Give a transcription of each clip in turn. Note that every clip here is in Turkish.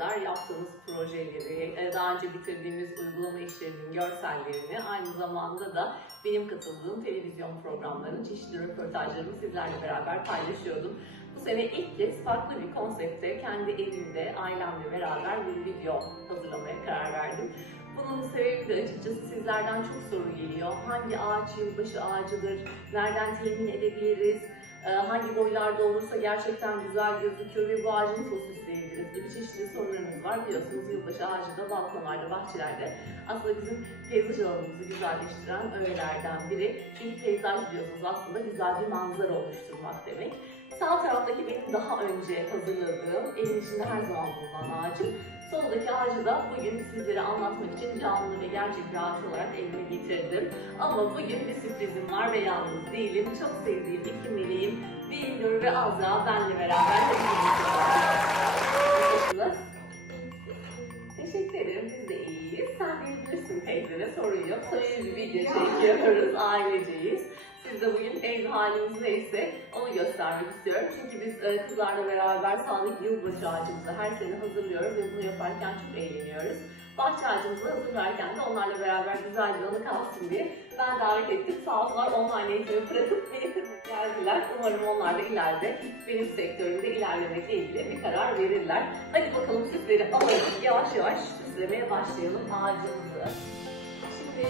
kadar yaptığımız projeleri, daha önce bitirdiğimiz uygulama işlerinin görsellerini, aynı zamanda da benim katıldığım televizyon programlarının çeşitli röportajlarını sizlerle beraber paylaşıyordum. Bu sene ilk kez farklı bir konsepte kendi evimde, ailemle beraber bir video hazırlamaya karar verdim. Bunun sebebi de açıkçası sizlerden çok soru geliyor. Hangi ağaç yılbaşı ağacıdır? Nereden temin edebiliriz? Hangi boylarda olursa gerçekten güzel gözüküyor ve bu ağacı nasıl süsleyebiliriz gibi çeşitli sorularınız var. Biliyorsunuz yılbaşı ağacı da balkonlarda, bahçelerde aslında bizim peyzaj alanımızı güzelleştiren öğelerden biri. Çünkü peyzaj biliyorsunuz aslında güzel bir manzara oluşturmak demek. Sağ taraftaki benim daha önce hazırladığım, evin içinde her zaman bulunan ağacım. Soldaki ağacı da bugün sizlere anlatmak için canlı ve gerçek bir ağaç olarak elime getirdim. Ama bugün bir sürprizim var ve yalnız değilim. Çok sevdiğim iki meleğim Binnur ve Azra benle beraber. Nasılsınız? Teşekkür ederim, biz de iyiyiz. Sen de bilirsin teyzene, sorun yok. Samimi bir video çekiyoruz, aileceyiz. Siz de bugün ev halimiz neyse onu göstermek istiyorum. Çünkü biz kızlarla beraber sağlıklı yılbaşı ağacımızı her sene hazırlıyoruz ve bunu yaparken çok eğleniyoruz. Bahçe ağacımızı hazırlarken de onlarla beraber güzel bir anı kalsın diye ben davet ettim. Sağ olsunlar online eğitimi bırakıp beni geldiler. Umarım onlar da ileride benim sektörümde ilerlemekle ilgili bir karar verirler. Hadi bakalım süsleri alalım. Yavaş yavaş süslemeye başlayalım ağacımızı. Şimdi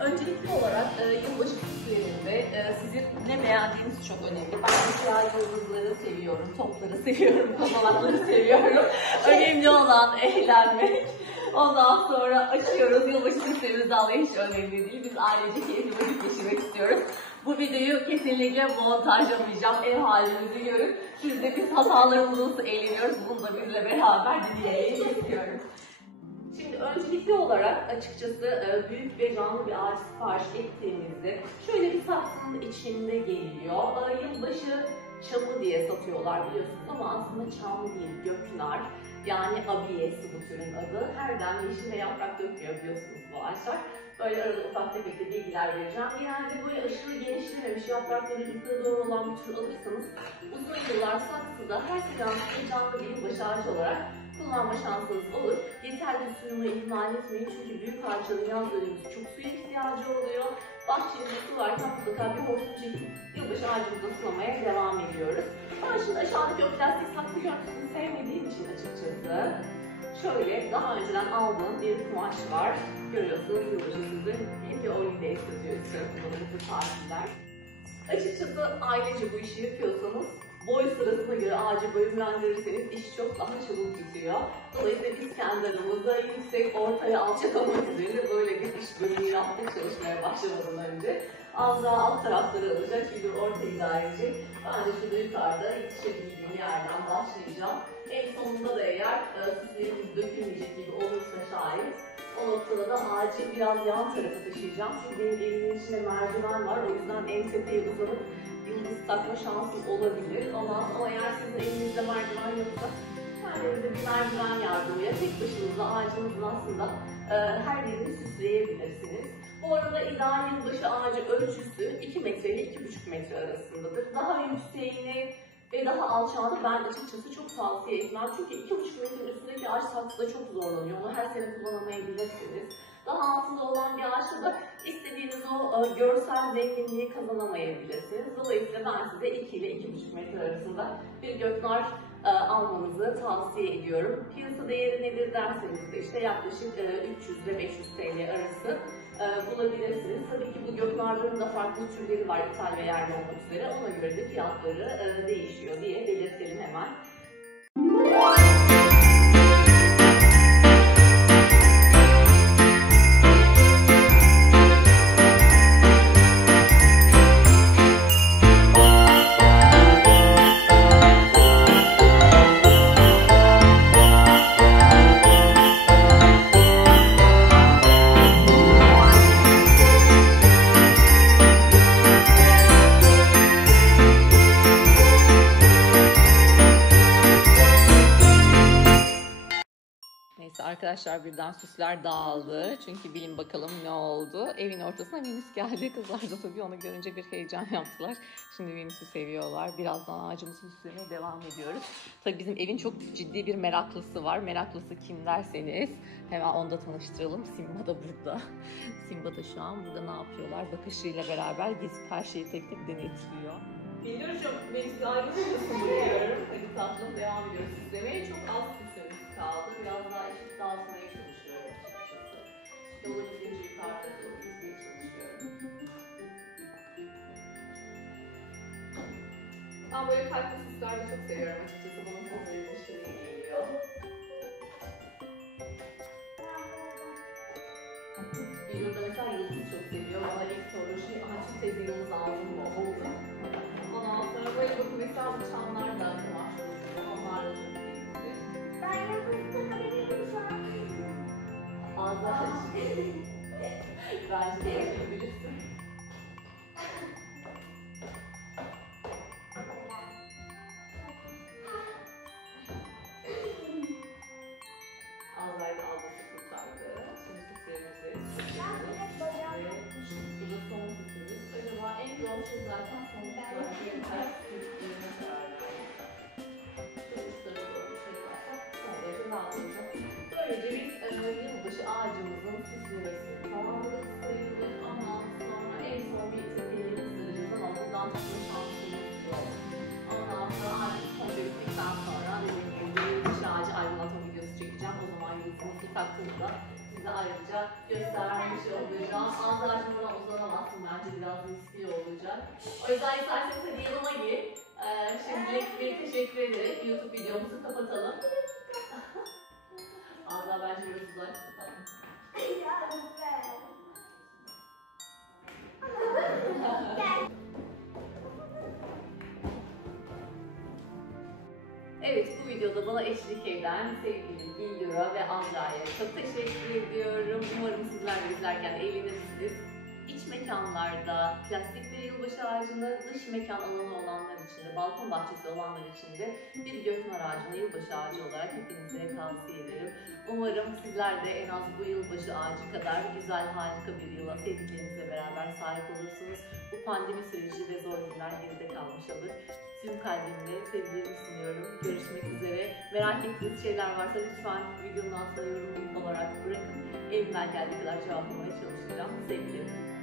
öncelikli olarak yılbaşı süslerinde sizin ne beğendiğiniz çok önemli. Ben mesela yıldızları seviyorum, topları seviyorum, kozalakları seviyorum. Önemli olan eğlenmek. Ondan sonra açıyoruz. Yılbaşı süslerimizi alıyor, hiç önemli değil. Biz ailece keyifli vakit geçirmek istiyoruz. Bu videoyu kesinlikle montajlamayacağım. Ev halimizi görün. Siz de biz hatalarımızı nasıl eğleniyoruz, bunu da bizle beraber dinleyelim istiyorum. Şimdi öncelikli olarak açıkçası büyük ve canlı bir ağaç sipariş ettiğimizde şöyle bir saksının içinde geliyor. Yılbaşı çamı diye satıyorlar biliyorsunuz ama aslında çam değil, göknar. Yani abiyesi bu türün adı. Herden yeşil ve yaprak dökmüyor biliyorsunuz bu ağaçlar. Böyle arada ufak tefek de bilgiler vereceğim. Genelde böyle aşırı genişlememiş yaprakları yukarı doğru olan bir tür alırsanız uzun yıllar saksıda her sene canlı bir yılbaşı ağacı olarak kullanma şansınız olur. Yeter ki suyunu ihmal etmeyin çünkü büyük ağaçların yaz döneminde çok suya ihtiyacı oluyor. Bahçenizi sularken mutlaka bir hortum çekip yılbaşı ağacımızı sulamaya devam ediyoruz. Ben şimdi aşağıdaki o plastik saksı görüntüsünü sevmediğim için açıkçası şöyle daha önceden aldığım bir kumaş var. Görüyorsunuz yılbaşı sizin Happy Holidays yazıyor üstüne kullanılması tatiller. Açıkçası ailece bu işi yapıyorsanız boy sırasına göre ağacı bölümlendirirseniz iş çok daha çabuk bitiyor. Dolayısıyla biz kendi aramızda yüksek, ortaya, alçak olmak üzere böyle bir iş bölümü yaptık çalışmaya başlamadan önce. Azra alt tarafları alacak, bir orta idare edecek. Ben de şurada yukarıda yetişebildiğim yerden başlayacağım. En sonunda da eğer süslerimiz dökülmeyecek gibi olursa şayet o noktada da ağacı biraz yan tarafa taşıyacağım. Çünkü benim evimin içinde merdiven var. O yüzden en tepeye uzanıp yıldız takma şansım olabilir. Ondan sonra eğer sizin elinizde merdiven yoksa kendinize bir merdiven yardımıyla tek başınıza ağacınızın aslında her yerini süsleyebilirsiniz. Bu arada ideal yılbaşı ağacı ölçüsü 2 metre ile 2,5 metre arasındadır. Daha yükseğini ve daha alçağını ben açıkçası çok tavsiye etmem. Çünkü 2,5 metrenin üstündeki ağaç saksıda çok zorlanıyor. Onu her sene kullanamayabilirsiniz. Daha altında olan bir ağaçta da istediğiniz o görsel zenginliği kazanamayabilirsiniz. Dolayısıyla ben size 2 ile 2,5 metre arasında bir göknar almanızı tavsiye ediyorum. Piyasa değeri nedir derseniz de işte yaklaşık 300 ile 500 TL arası bulabilirsiniz. Tabii ki bu göknarların da farklı türleri var ithal ve yerli olmak üzere. Ona göre de fiyatları değişiyor diye belirtelim hemen. Neyse arkadaşlar, birden süsler dağıldı. Çünkü bilin bakalım ne oldu. Evin ortasına Venüs geldi. Kızlar da tabii onu görünce bir heyecan yaptılar. Şimdi Venüs'ü seviyorlar. Birazdan ağacımızı süslemeye devam ediyoruz. Tabii bizim evin çok ciddi bir meraklısı var. Meraklısı kim derseniz hemen onu da tanıştıralım. Simba da burada. Simba da şu an burada ne yapıyorlar? Bakışıyla beraber gezip her şeyi tek tek denetliyor. Bilmiyorum, Venüs'ü ayrılmasın buluyorum. Hadi tatlım, devam ediyoruz süslemeye. Çok az süslememiz kaldı. Biraz daha eşit dağıtmaya çalışıyorum açıkçası. İşte olabildiğince yukarıda doğru gitmeye çalışıyorum. Ben böyle farklı süsler de çok seviyorum açıkçası. Bana favori dışarı geliyor. Bilmiyorum da mesela Yıldız çok seviyor. Bana ilk soru şey, aha teyze Yıldız aldım mı? Oldu. Ondan sonra böyle bakın mesela bu çamlar da var. Onlar da çok keyifli. Ben yapıp takabilirim şu an. Ağzı bence de yapabilirsin. Azra'yı da ablası kurtardı. Şimdi süslerimizi sıkıyoruz. Bu da son süsümüz. Acaba en zor şey zaten son süslerimiz. Her süslerine karar vermek. Şu uçlara doğru şey yaparsak son derece rahatlayacak. Böylece biz yılbaşı ağacımızın süslemesini tamamladık sayılır. Ondan sonra en son bir tepkileri ısıracağız ama buradan tutma şansımız yok. Ondan sonra ağacı komple bittikten sonra dediğim gibi yılbaşı ağacı aydınlatma videosu çekeceğim. O zaman yıldızımızı taktığımda size ayrıca göstermiş olacağım. Ağzı buradan uzanamazsın, bence biraz riskli olacak. O yüzden isterseniz hadi yanıma gir. Şimdilik bir teşekkür ederek YouTube videomuzu kapatalım. Azra bence biraz uzak tutalım. Evet, bu videoda bana eşlik eden sevgili Gülüra ve Azra'ya çok teşekkür ediyorum. Umarım sizler de izlerken eğlenirsiniz. İç mekanlarda, plastik bir yılbaşı ağacında, dış mekan alanı olanlar için de, balkon bahçesi olanlar için de bir göknar ağacını yılbaşı ağacı olarak hepinize tavsiye ederim. Umarım sizler de en az bu yılbaşı ağacı kadar güzel, harika bir yıla sevdiklerinizle beraber sahip olursunuz. Bu pandemi süreci ve zor günler geride kalmış olur. Tüm kalbimle sevgilerimi sunuyorum. Görüşmek üzere. Merak ettiğiniz şeyler varsa lütfen videonun altına yorum olarak bırakın. Elimden geldiği kadar cevaplamaya çalışacağım. Sevgilerim.